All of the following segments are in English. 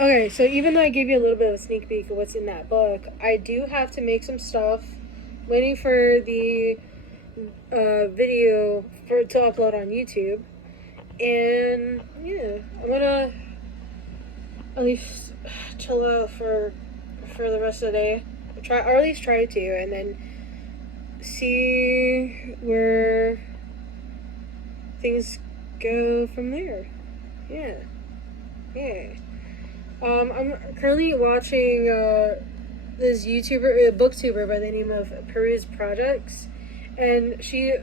Okay, so even though I gave you a little bit of a sneak peek of what's in that book, I do have to make some stuff. Waiting for the video for to upload on YouTube, and yeah, I'm gonna at least chill out for the rest of the day. Try, or at least try to, and then see where things go from there. Yeah, yeah. I'm currently watching this YouTuber, booktuber by the name of Peruse Projects, and she,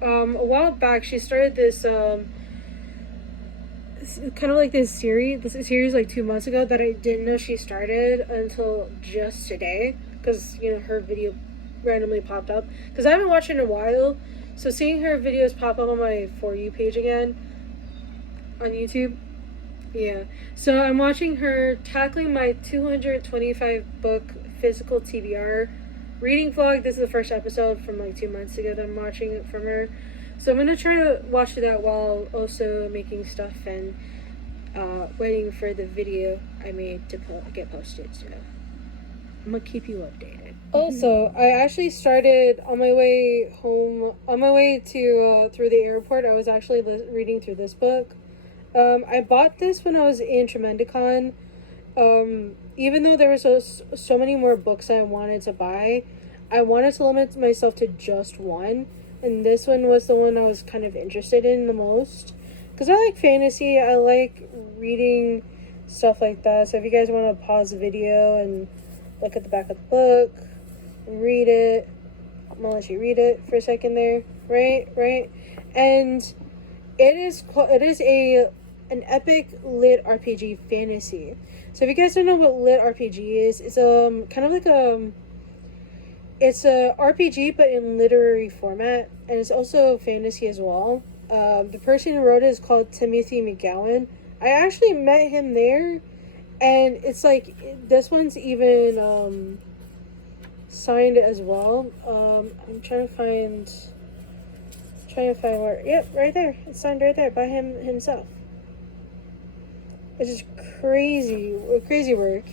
a while back, she started this kind of like this series like 2 months ago that I didn't know she started until just today, because her video randomly popped up because I haven't watched it in a while. So seeing her videos pop up on my For You page again on YouTube, yeah. So I'm watching her tackling my 225 book physical TBR reading vlog. This is the first episode from like 2 months ago that I'm watching it from her. So I'm gonna try to watch that while also making stuff and waiting for the video I made to get posted. So I'm gonna keep you updated. Also, I actually started on my way home, on my way to through the airport. I was actually reading through this book. I bought this when I was in Tremendicon. Even though there was so many more books I wanted to buy, I wanted to limit myself to just one. And this one was the one I was kind of interested in the most. Because I like fantasy, I like reading stuff like that. So if you guys want to pause the video and look at the back of the book, and read it, I'm going to let you read it for a second there. Right? And it is an epic lit RPG fantasy. So if you guys don't know what lit RPG is, it's kind of like it's a RPG but in literary format, and it's also fantasy as well. The person who wrote it is called Timothy McGowan. I actually met him there, and it's like this one's even signed as well. I'm trying to find where. Yep, right there. It's signed right there by him himself. It's just crazy work.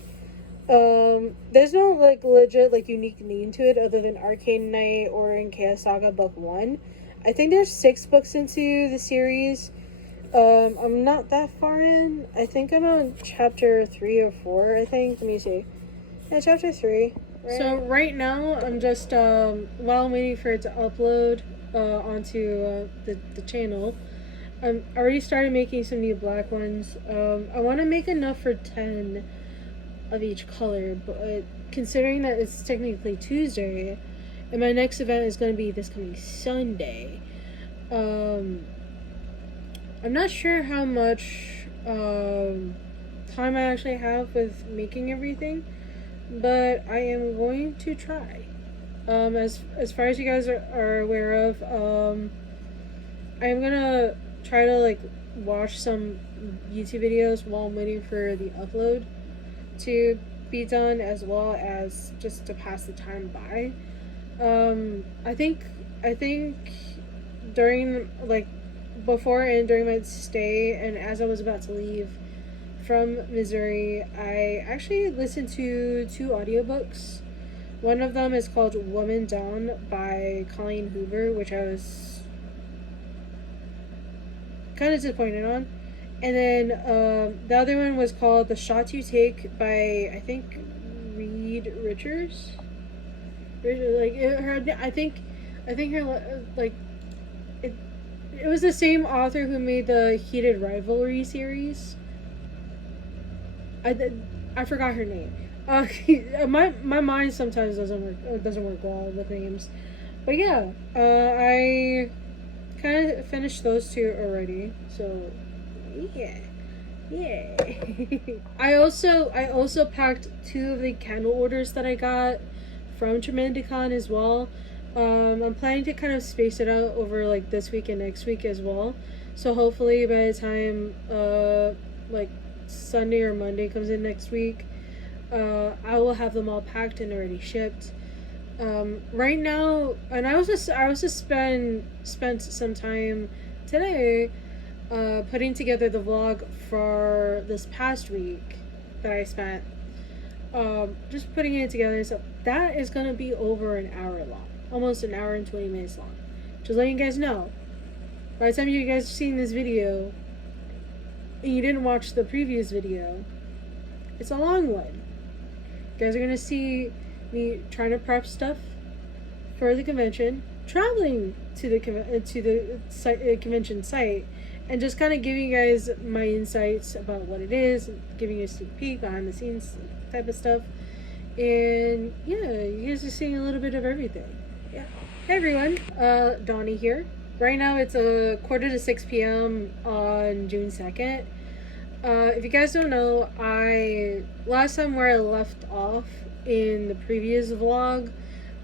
There's no like legit like unique name to it other than Arcane Knight or in Chaos Saga Book 1. I think there's 6 books into the series. I'm not that far in. I think I'm on chapter 3 or 4, I think. Let me see. Yeah, chapter 3. Right? So right now I'm just while I'm waiting for it to upload onto the channel, I'm already started making some new black ones. I want to make enough for 10 of each color, but considering that it's technically Tuesday and my next event is going to be this coming Sunday, I'm not sure how much time I actually have with making everything, but I am going to try. As far as you guys are aware of, I'm gonna try to like watch some YouTube videos while I'm waiting for the upload to be done, as well as just to pass the time by. I think during like before and during my stay and as I was about to leave from Missouri, I actually listened to 2 audiobooks. One of them is called Woman Down by Colleen Hoover, which I was kind of disappointed on. And then the other one was called The Shots You Take by, I think, Reed Richards. Like her, I think her like it was the same author who made the Heated Rivalry series. I forgot her name. My mind sometimes doesn't work well with names, but yeah, I kind of finished those 2 already. So yeah. I also packed 2 of the candle orders that I got from Tremendicon as well. I'm planning to kind of space it out over like this week and next week as well. So hopefully by the time like Sunday or Monday comes in next week, I will have them all packed and already shipped. Right now, and I also spent some time today putting together the vlog for this past week. that I spent just putting it together. So that is gonna be over an hour long, almost an hour and 20 minutes long. Just letting you guys know. By the time you guys have seen this video and you didn't watch the previous video, it's a long one. You guys are gonna see me trying to prep stuff for the convention, traveling to the convention site, and just kind of giving you guys my insights about what it is, giving you a sneak peek, behind the scenes type of stuff. And yeah, you guys are seeing a little bit of everything. Yeah. Hey everyone, Donnie here. Right now it's a 5:45 p.m. on June 2nd. If you guys don't know, last time where I left off in the previous vlog,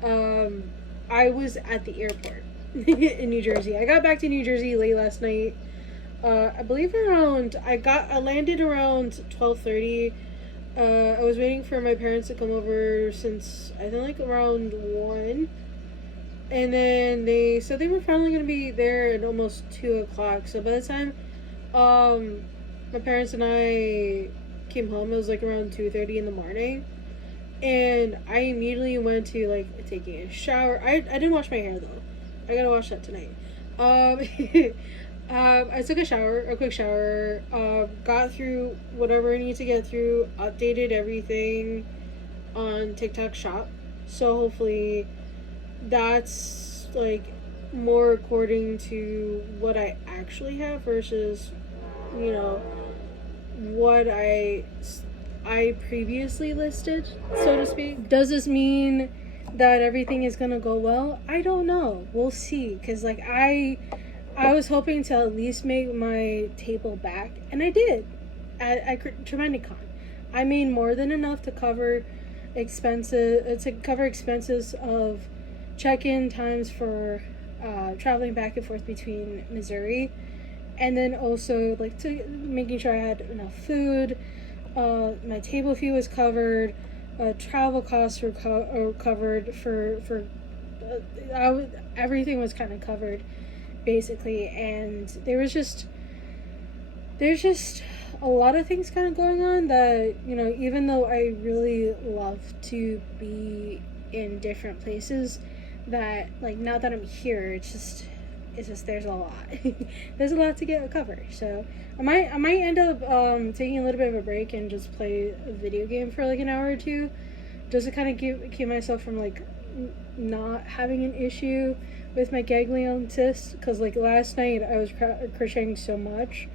I was at the airport in New Jersey. I got back to New Jersey late last night. I believe I landed around 12:30. I was waiting for my parents to come over since I think like around 1. And then they said they were finally going to be there at almost 2 o'clock. So by the time my parents and I came home, it was like around 2:30 in the morning. And I immediately went to like taking a shower. I didn't wash my hair though. I gotta wash that tonight. I took a quick shower, got through whatever I need to get through, updated everything on TikTok Shop. So hopefully that's like more according to what I actually have versus, you know, what I previously listed, so to speak. Does this mean that everything is gonna go well? I don't know. We'll see. Cause like I was hoping to at least make my table back, and I did at Tremendicon. I made more than enough to cover expenses of check-in times for traveling back and forth between Missouri, and then also like to making sure I had enough food. My table fee was covered. Travel costs were covered for everything was kind of covered basically, and there's just a lot of things kind of going on that, you know, even though I really love to be in different places, that like now that I'm here, it's just there's a lot. There's a lot to get covered. So I might end up taking a little bit of a break and just play a video game for like an hour or two, just to kind of keep myself from like not having an issue with my ganglion cyst. Because like last night I was crocheting so much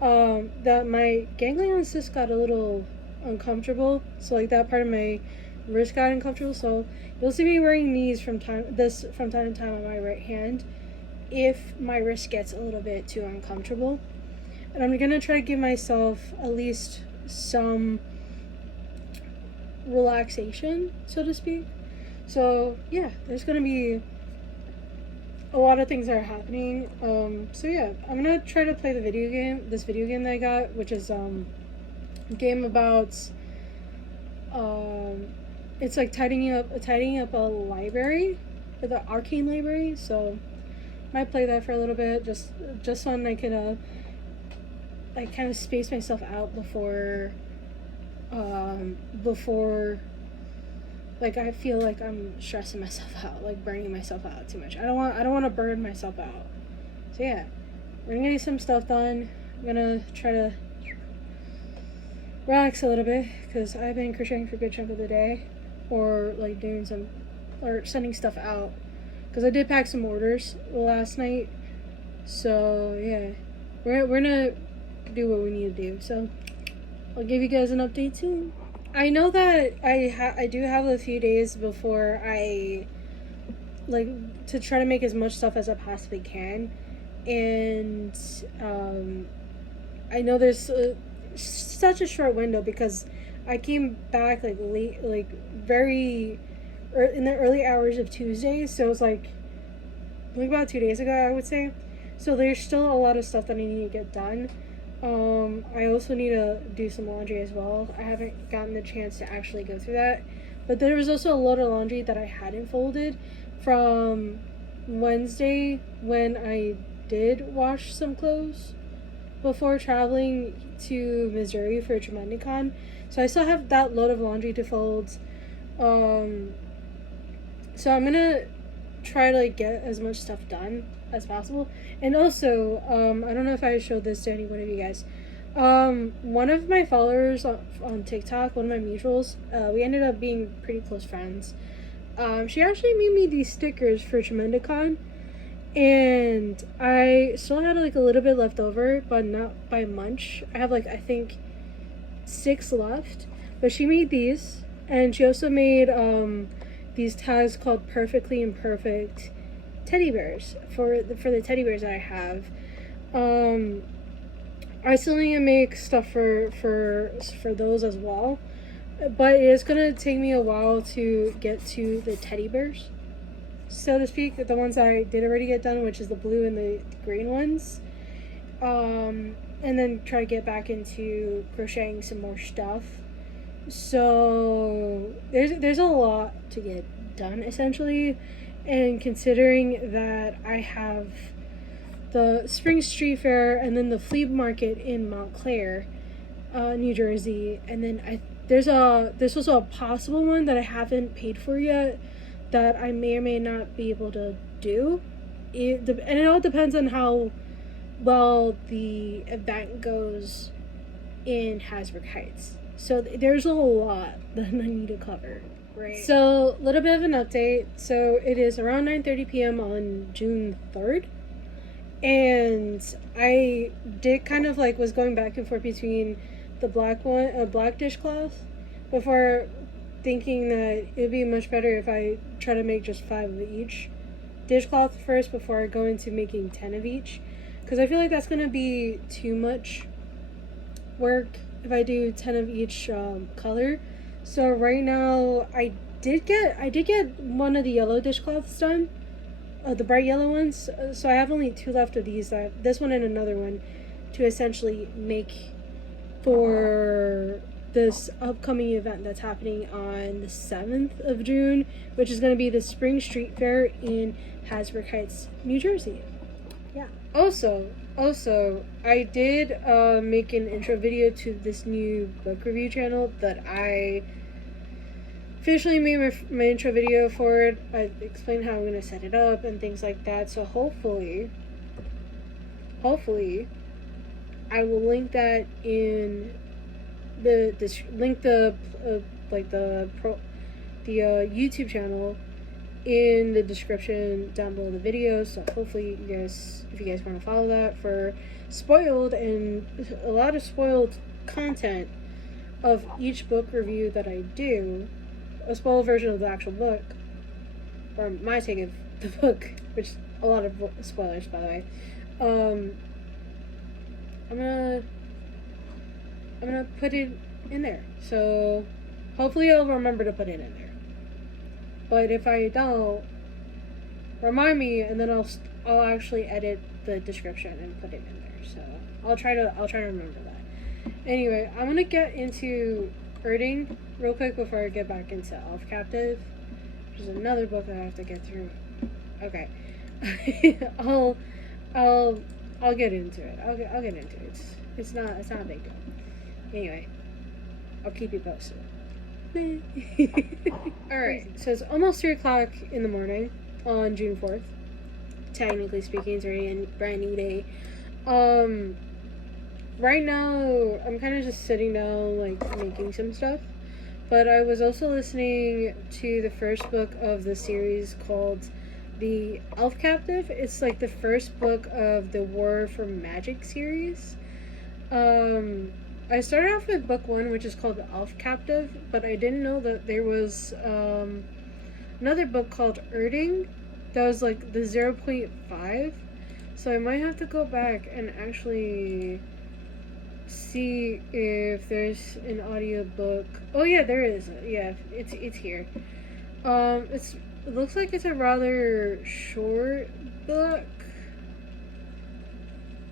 that my ganglion cyst got a little uncomfortable. So like that part of my wrist got uncomfortable. So you'll see me wearing these from time to time on my right hand if my wrist gets a little bit too uncomfortable. And I'm gonna try to give myself at least some relaxation, so to speak. So yeah, there's gonna be a lot of things that are happening. So yeah, I'm gonna try to play this video game that I got, which is a game about it's like tidying up a library, the arcane library. So might play that for a little bit, just so I can like kind of space myself out before like I feel like I'm stressing myself out, like burning myself out too much. I don't want to burn myself out. So yeah, we're gonna get some stuff done. I'm gonna try to relax a little bit because I've been crocheting for a good chunk of the day, or like sending stuff out, because I did pack some orders last night. So yeah, we're gonna do what we need to do. So I'll give you guys an update soon. I know that I do have a few days before I like to try to make as much stuff as I possibly can, and I know there's such a short window because I came back like late, like very in the early hours of Tuesday, so it's like about 2 days ago, I would say. So there's still a lot of stuff that I need to get done. I also need to do some laundry as well. I haven't gotten the chance to actually go through that, but there was also a load of laundry that I hadn't folded from Wednesday when I did wash some clothes before traveling to Missouri for Tremendicon. So I still have that load of laundry to fold. So I'm gonna try to like get as much stuff done as possible. And also, I don't know if I showed this to any one of you guys. One of my followers on TikTok, one of my mutuals, we ended up being pretty close friends. She actually made me these stickers for Tremendicon, and I still had like a little bit left over, but not by much. I have like, I think 6 left, but she made these, and she also made these tags called Perfectly Imperfect teddy bears for the teddy bears that I have. I still need to make stuff for those as well, but it is gonna take me a while to get to the teddy bears, so to speak, the ones I did already get done, which is the blue and the green ones. And then try to get back into crocheting some more stuff. So there's a lot to get done essentially, and considering that I have the Spring Street Fair and then the flea market in Montclair, New Jersey, and then there's also a possible one that I haven't paid for yet that I may or may not be able to do. And it all depends on how well the event goes in Hasbrook Heights. So there's a lot that I need to cover. Right. So, a little bit of an update. So, it is around 9:30 p.m. on June 3rd. And I did kind of like was going back and forth between the black dishcloth, before thinking that it would be much better if I try to make just 5 of each dishcloth first before I go into making 10 of each. Because I feel like that's going to be too much work if I do 10 of each color. So right now I did get one of the yellow dishcloths done, the bright yellow ones. So I have only 2 left of these. This one and another one to essentially make for this upcoming event that's happening on the 7th of June, which is going to be the Spring Street Fair in Hasbrook Heights, New Jersey. Yeah. Also, I did make an intro video to this new book review channel that I officially made my intro video for it. I explained how I'm going to set it up and things like that. So hopefully, I will link that in the YouTube channel in the description down below the video. So hopefully you guys, if you guys want to follow that for spoiled and a lot of spoiled content of each book review that I do, a spoiled version of the actual book, or my take of the book, which a lot of spoilers, by the way. I'm gonna put it in there. So hopefully I'll remember to put it in there. But if I don't, remind me, and then I'll actually edit the description and put it in there. So I'll try to remember that. Anyway, I'm gonna get into Erding real quick before I get back into Elf Captive, which is another book that I have to get through. Okay. I'll get into it. I'll get into it. It's not a big deal. Anyway, I'll keep you posted. Alright, so it's almost 3 o'clock in the morning on June 4th. Technically speaking, it's already a brand new day. Right now, I'm kind of just sitting down, like, making some stuff. But I was also listening to the first book of the series called The Elf Captive. It's, like, the first book of the War for Magic series. I started off with book 1, which is called The Elf Captive, but I didn't know that there was another book called Erding that was like the 0.5. So I might have to go back and actually see if there's an audiobook. Oh yeah, there is. Yeah, it's here. It looks like it's a rather short book.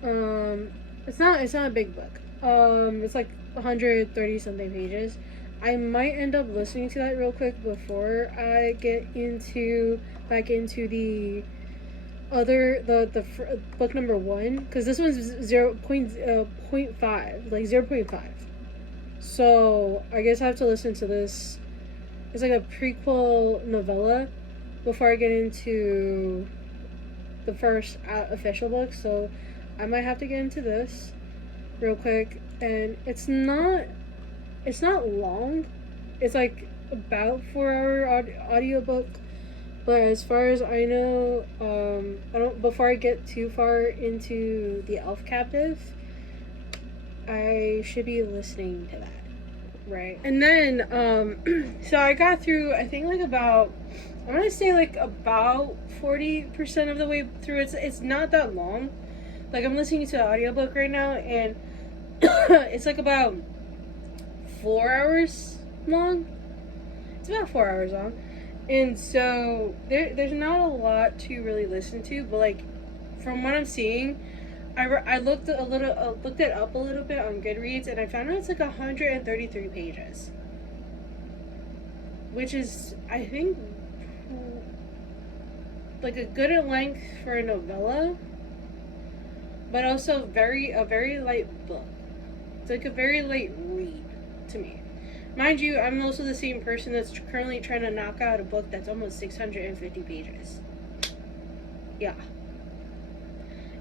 It's not a big book. It's like 130 something pages. I might end up listening to that real quick before I get back into the book number 1, because this one's 0.5, like 0.5. So I guess I have to listen to this. It's like a prequel novella before I get into the first official book. So I might have to get into this real quick. And it's not long. It's like about 4-hour audiobook. But as far as I know, I don't. Before I get too far into the Elf Captive, I should be listening to that, right? And then, so I got through. I think like about, I want to say like about 40% of the way through. It's not that long. Like I'm listening to the audiobook right now, and it's like about 4 hours long. It's about 4 hours long. And so there's not a lot to really listen to, but like from what I'm seeing, I looked it up a little bit on Goodreads, and I found out it's like 133 pages, which is, I think, like a good length for a novella, but also a very light book. It's like a very light read to me. Mind you, I'm also the same person that's currently trying to knock out a book that's almost 650 pages. Yeah.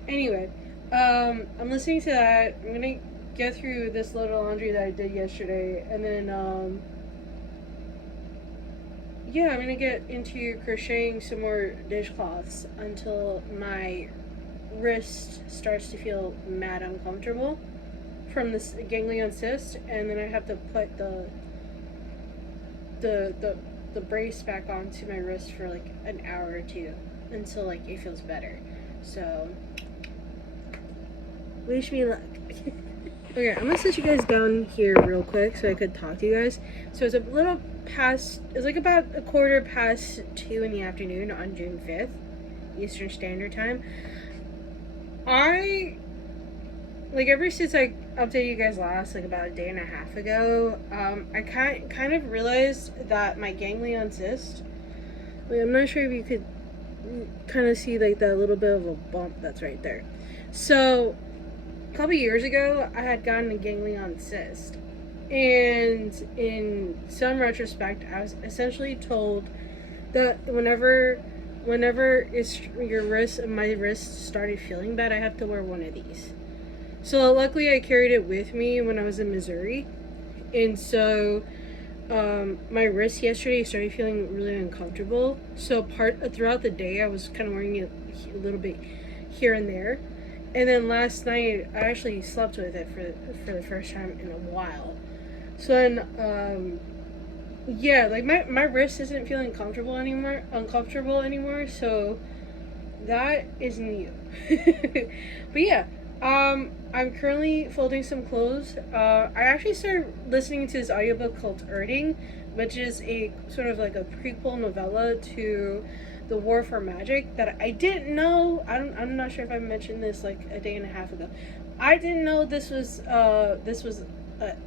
Anyway, I'm listening to that. I'm gonna get through this load of laundry that I did yesterday, and then, yeah, I'm gonna get into crocheting some more dishcloths until my wrist starts to feel mad uncomfortable from this ganglion cyst, and then I have to put the brace back onto my wrist for like an hour or two until like it feels better. So wish me luck. Okay, I'm gonna set you guys down here real quick so I could talk to you guys. So it's a little past, it's like about 2:15 in the afternoon on June 5th, Eastern Standard Time. Like ever since I updated you guys last, like about a day and a half ago, I kind of realized that my ganglion cyst, like, I'm not sure if you could kind of see like that little bit of a bump that's right there. So a couple years ago, I had gotten a ganglion cyst, and in some retrospect, I was essentially told that whenever my wrist started feeling bad, I have to wear one of these. So luckily I carried it with me when I was in Missouri. And so my wrist yesterday started feeling really uncomfortable. So throughout the day I was kind of wearing it a little bit here and there. And then last night I actually slept with it for the first time in a while. So then yeah, like my wrist isn't feeling uncomfortable anymore, so that is new. But yeah, I'm currently folding some clothes. I actually started listening to this audiobook called Erding, which is a sort of like a prequel novella to The War for Magic that I didn't know. I'm not sure if I mentioned this like a day and a half ago. I didn't know this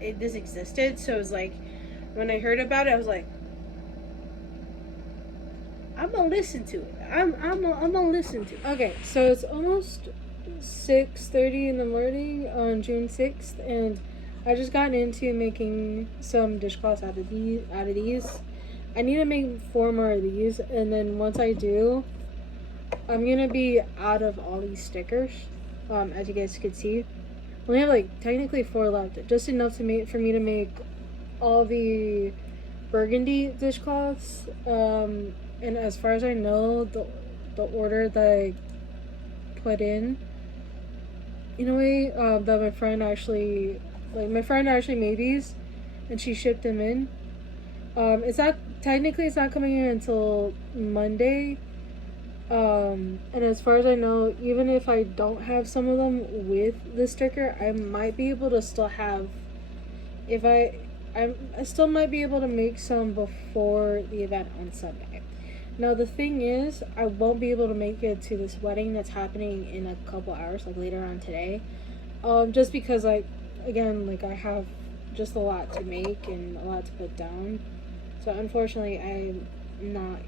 existed. So it was like when I heard about it, I was like, I'm gonna listen to it. I'm gonna listen to it. Okay, so it's almost 6:30 in the morning on June 6th, and I just got into making some dishcloths out of these. I need to make 4 more of these, and then once I do, I'm gonna be out of all these stickers. As you guys could see, I only have like technically 4 left, just enough for me to make all the burgundy dishcloths. And as far as I know, the order that I put in a way, that my friend actually made these, and she shipped them in. It's not coming in until Monday. And as far as I know, even if I don't have some of them with the sticker, I might be able to still have, I still might be able to make some before the event on Sunday. Now the thing is, I won't be able to make it to this wedding that's happening in a couple hours, like later on today. Just because I have just a lot to make and a lot to put down. So unfortunately, I'm not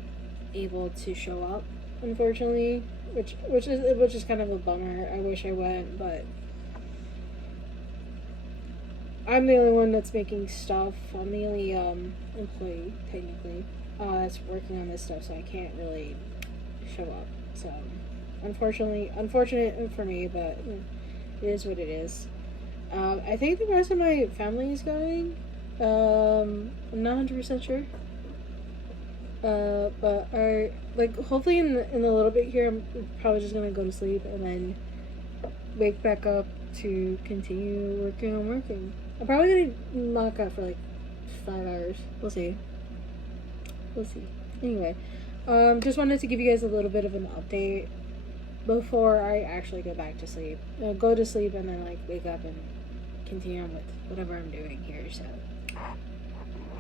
able to show up, unfortunately, which is kind of a bummer. I wish I went, but I'm the only one that's making stuff. I'm the only employee technically that's working on this stuff, so I can't really show up. So unfortunate for me, but it is what it is. I think the rest of my family is going. I'm not 100% sure. But I like hopefully in a little bit here, I'm probably just gonna go to sleep and then wake back up to continue working on working. I'm probably gonna knock out for like 5 hours. We'll see. We'll see. Anyway, just wanted to give you guys a little bit of an update before I actually go back to sleep. Go to sleep and then like wake up and continue on with whatever I'm doing here. So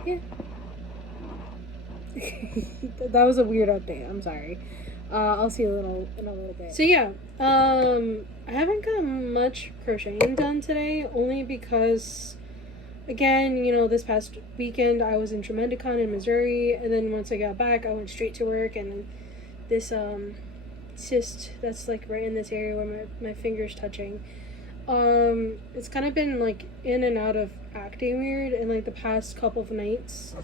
yeah. That was a weird update. I'm sorry. I'll see you in a little bit. So yeah, I haven't gotten much crocheting done today, only because, again, this past weekend I was in Tremendicon in Missouri, and then once I got back, I went straight to work, and this cyst that's like right in this area where my finger's touching. It's kind of been like in and out of acting weird, and like the past couple of nights.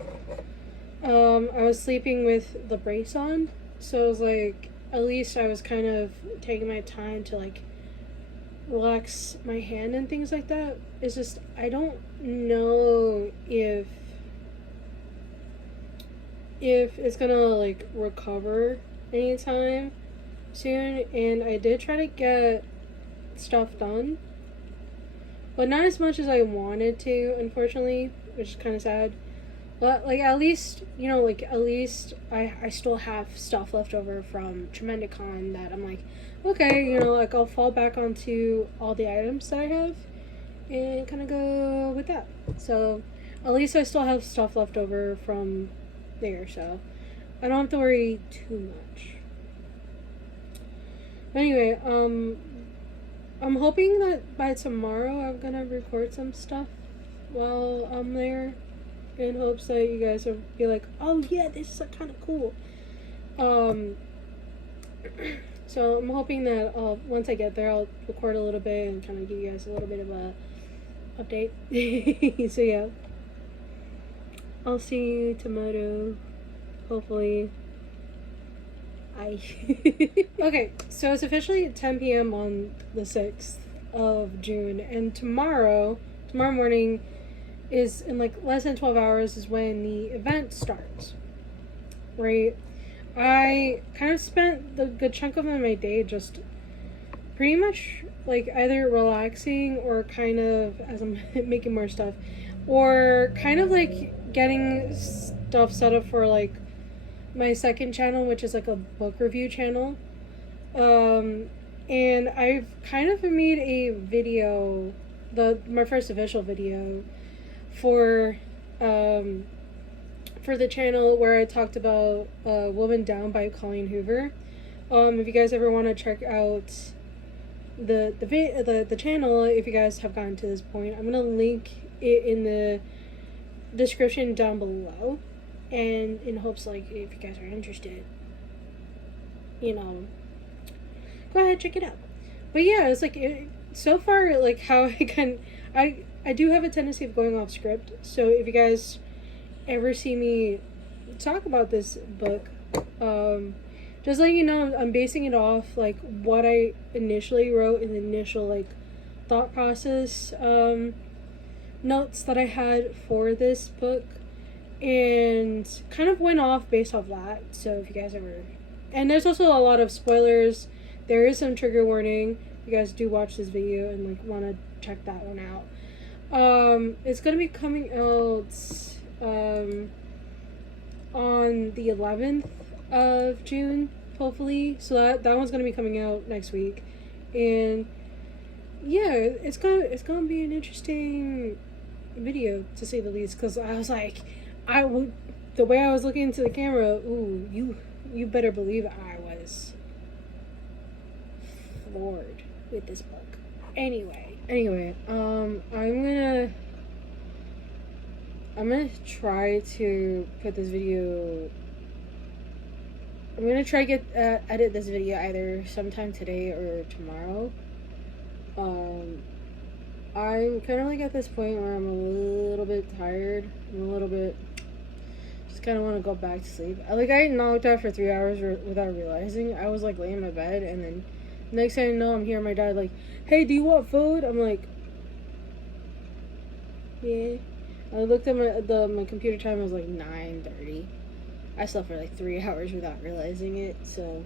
I was sleeping with the brace on, so it was like, at least I was kind of taking my time to like relax my hand and things like that. It's just, I don't know if it's gonna like recover anytime soon, and I did try to get stuff done, but not as much as I wanted to, unfortunately, which is kind of sad. But, like, at least, I still have stuff left over from Tremendicon that I'm like, okay, like, I'll fall back onto all the items that I have and kind of go with that. So, at least I still have stuff left over from there, so I don't have to worry too much. But anyway, I'm hoping that by tomorrow I'm gonna record some stuff while I'm there, in hopes that you guys will be like, oh yeah, this is kind of cool. So I'm hoping that once I get there, I'll record a little bit and kind of give you guys a little bit of a update. So yeah, I'll see you tomorrow, hopefully. Okay, so it's officially 10 p.m. on the 6th of June, and tomorrow morning is in like less than 12 hours is when the event starts, right? I kind of spent the good chunk of my day just pretty much like either relaxing or kind of, as I'm making more stuff, or kind of like getting stuff set up for like my second channel, which is like a book review channel. And I've kind of made a video, my first official video for the channel, where I talked about Woman Down by Colleen Hoover. If you guys ever want to check out the channel, if you guys have gotten to this point, I'm gonna link it in the description down below, and in hopes, like, if you guys are interested, go ahead, check it out. But yeah, it's like, so far, like, how I do have a tendency of going off script, so if you guys ever see me talk about this book, just letting you know, I'm basing it off, like, what I initially wrote in the initial, like, thought process, notes that I had for this book, and kind of went off based off that. So if you guys ever, and there's also a lot of spoilers, there is some trigger warning if you guys do watch this video and like want to check that one out. It's gonna be coming out on the 11th of June, hopefully. So that one's gonna be coming out next week, and yeah, it's gonna be an interesting video, to say the least, because I was like, the way I was looking into the camera, ooh, you better believe I was floored with this book. Anyway, I'm gonna try to put this video I'm gonna try get edit this video either sometime today or tomorrow. I'm kind of like at this point where I'm a little bit tired. I'm a little bit just kind of want to go back to sleep. I knocked out for 3 hours without realizing. I was like laying in my bed, and then next thing I know, I'm hearing my dad like, "Hey, do you want food?" I'm like, "Yeah." I looked at my computer time. It was like 9:30. I slept for like 3 hours without realizing it. So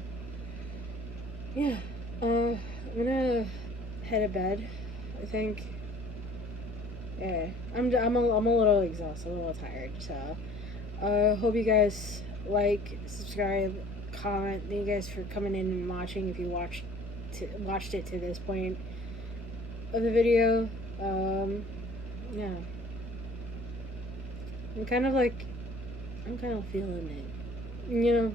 yeah, I'm gonna head to bed, I think. Yeah, I'm a little exhausted, a little tired. So, hope you guys like, subscribe, comment. Thank you guys for coming in and watching. If you watched it to this point of the video, yeah, I'm kind of feeling it, you know.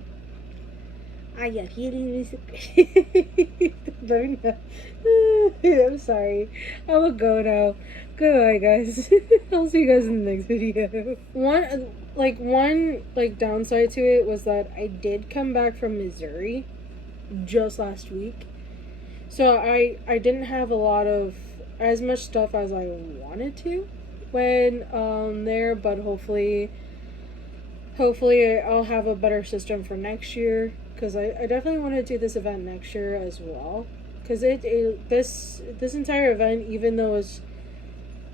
I am feeling this. I'm sorry. I will go now. Goodbye, guys. I'll see you guys in the next video. One downside to it was that I did come back from Missouri just last week, so I didn't have as much stuff as I wanted to when there, but hopefully I'll have a better system for next year, because I definitely want to do this event next year as well, because this entire event, even though it's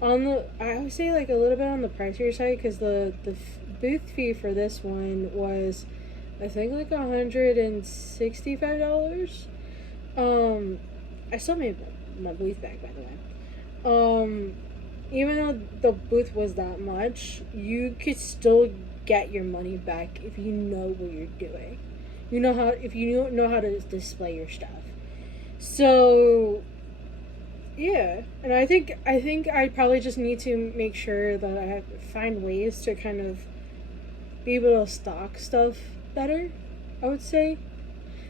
I would say like a little bit on the pricier side, because the booth fee for this one was, I think, like $165. I still made my booth back, by the way. Even though the booth was that much, you could still get your money back if you know what you're doing. If you know how to display your stuff. So yeah, and I think I probably just need to make sure that I find ways to kind of be able to stock stuff better, I would say,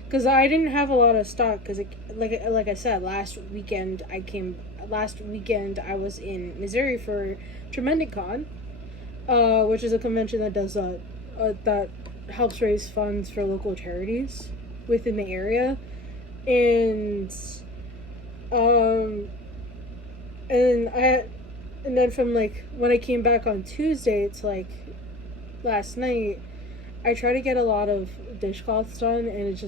because I didn't have a lot of stock, because like I said, last weekend I was in Missouri for Tremendicon, which is a convention that does that helps raise funds for local charities within the area, and then from like when I came back on Tuesday, it's like last night, I tried to get a lot of dishcloths done, and I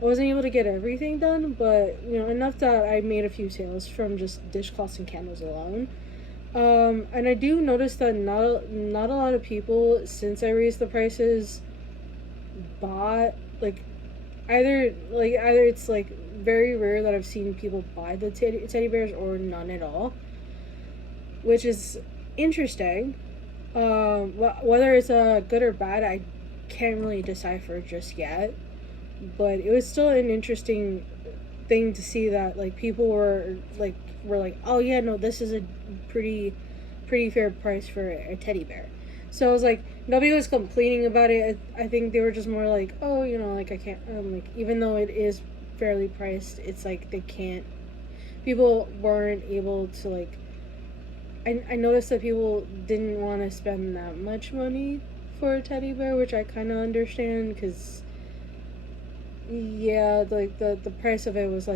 wasn't able to get everything done, but enough that I made a few sales from just dishcloths and candles alone. And I do notice that not a lot of people, since I raised the prices, bought either it's like very rare that I've seen people buy the teddy bears, or none at all, which is interesting. Whether it's good or bad, I can't really decipher just yet, but it was still an interesting thing to see that people were like, oh yeah, no, this is a pretty fair price for a teddy bear. So I was like, nobody was complaining about it. I think they were just more like, oh, I can't, even though it is fairly priced, it's like people weren't able to I noticed that people didn't want to spend that much money for a teddy bear, which I kind of understand, because yeah, the price of it was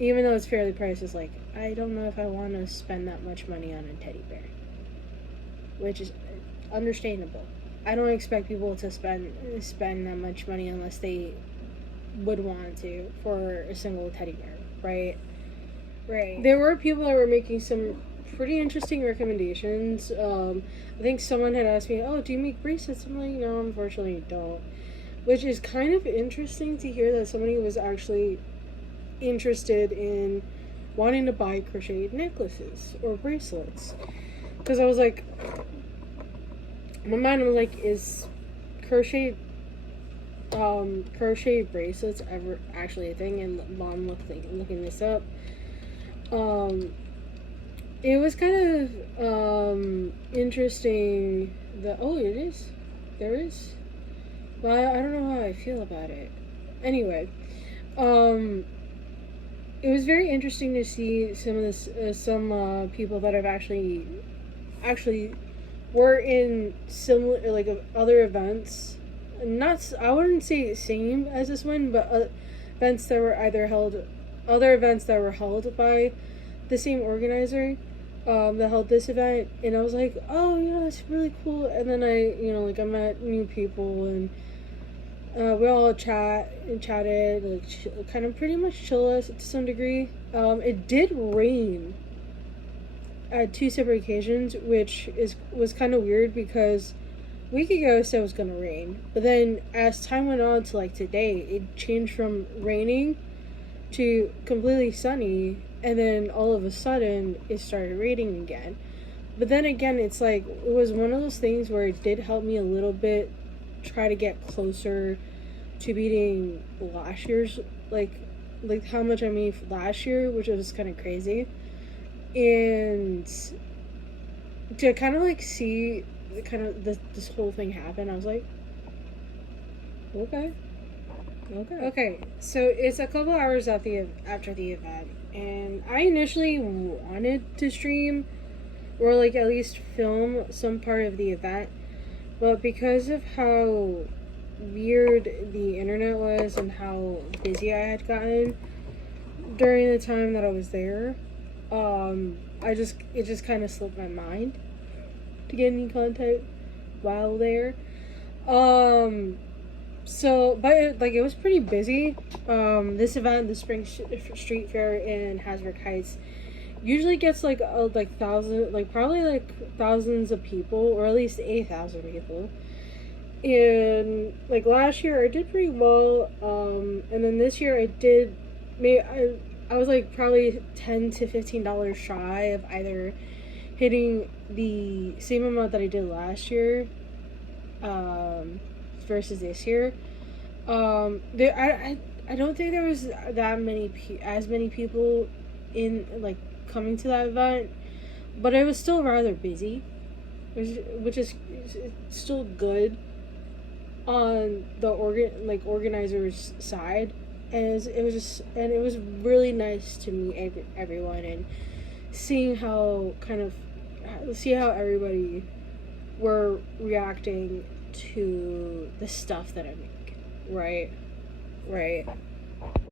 even though it's fairly priced, it's I don't know if I want to spend that much money on a teddy bear, which is understandable. I don't expect people to spend that much money unless they would want to for a single teddy bear, right? There were people that were making some pretty interesting recommendations. I think someone had asked me, oh, do you make bracelets? I'm like, no, unfortunately don't. Which is kind of interesting to hear that somebody was actually interested in wanting to buy crocheted necklaces or bracelets. Because I was like, my mind was like, is crochet bracelets ever actually a thing? And mom looking this up. It was kind of interesting that it is. There is. But I don't know how I feel about it. Anyway, it was very interesting to see some of this some people that have actually were in similar other events not, I wouldn't say same as this one, but events that were either held, other events that were held by the same organizer that held this event, and I was like, oh, that's really cool. And then like I met new people, and we all chatted, like kind of pretty much chill us to some degree. It did rain at two separate occasions, which was kind of weird because a week ago it said it was gonna rain, but then as time went on to like today, it changed from raining to completely sunny, and then all of a sudden it started raining again. But then again, it's like it was one of those things where it did help me a little bit try to get closer to beating last year's, like how much I made last year, which was kind of crazy, and to kind of like see this whole thing happen, I was like, okay. Okay, so it's a couple hours after the event, and I initially wanted to stream or like at least film some part of the event, but because of how weird the internet was and how busy I had gotten during the time that I was there, it just kind of slipped my mind to get any content while there. So, but it was pretty busy. This event, the Spring Street Fair in Hasbrook Heights, usually gets like probably like thousands of people, or at least 8,000 people. And like last year, I did pretty well. And then this year, I was like probably $10 to $15 shy of either hitting the same amount that I did last year. Versus this year. I don't think there was that as many people in like coming to that event, but it was still rather busy, which is still good on the organizers side, and it was really nice to meet everyone and see how everybody were reacting to the stuff that I make. Right.